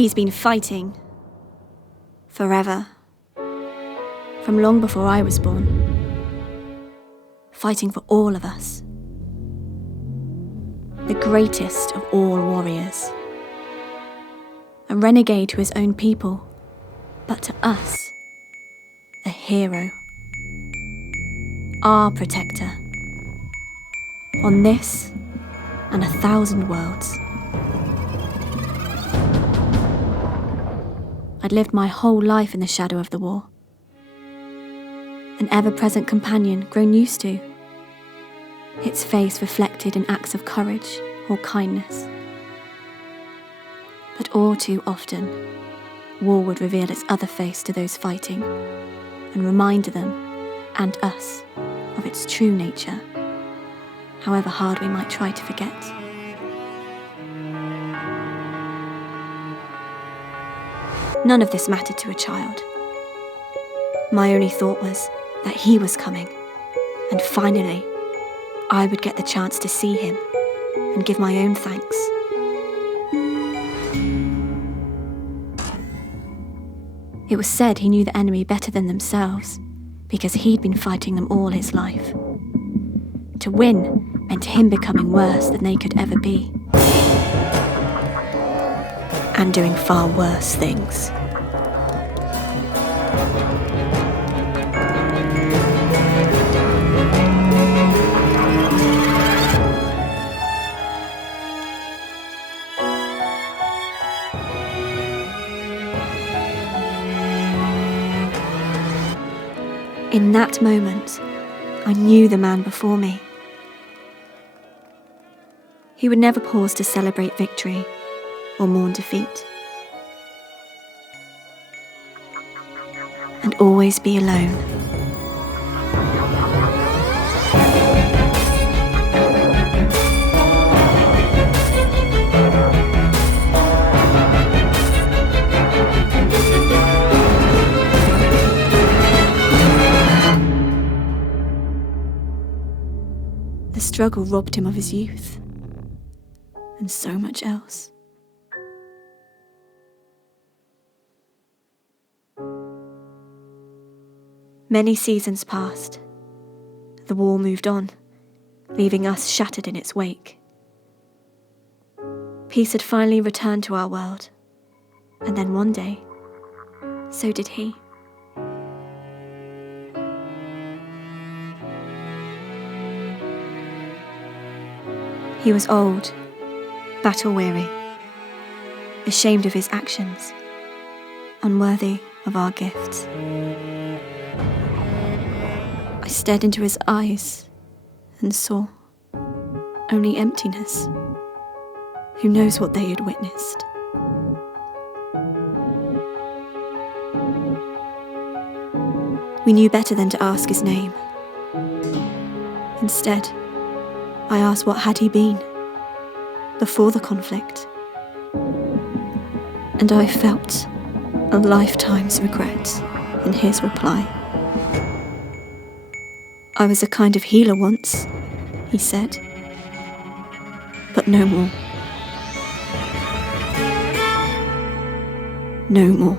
He's been fighting. Forever. From long before I was born. Fighting for all of us. The greatest of all warriors. A renegade to his own people, but to us, a hero. Our protector. On this and 1,000 worlds. I'd lived my whole life in the shadow of the war. An ever-present companion grown used to. Its face reflected in acts of courage or kindness. But all too often, war would reveal its other face to those fighting and remind them, and us, of its true nature, however hard we might try to forget. None of this mattered to a child. My only thought was that he was coming, and finally, I would get the chance to see him and give my own thanks. It was said he knew the enemy better than themselves, because he'd been fighting them all his life. To win meant him becoming worse than they could ever be. And doing far worse things. In that moment, I knew the man before me. He would never pause to celebrate victory or mourn defeat. And always be alone. The struggle robbed him of his youth, and so much else. Many seasons passed. The war moved on, leaving us shattered in its wake. Peace had finally returned to our world, and then one day, so did he. He was old, battle-weary, ashamed of his actions, unworthy of our gifts. I stared into his eyes and saw only emptiness. Who knows what they had witnessed? We knew better than to ask his name. Instead, I asked what had he been before the conflict, and I felt a lifetime's regret in his reply. I was a kind of healer once, he said, but no more. No more.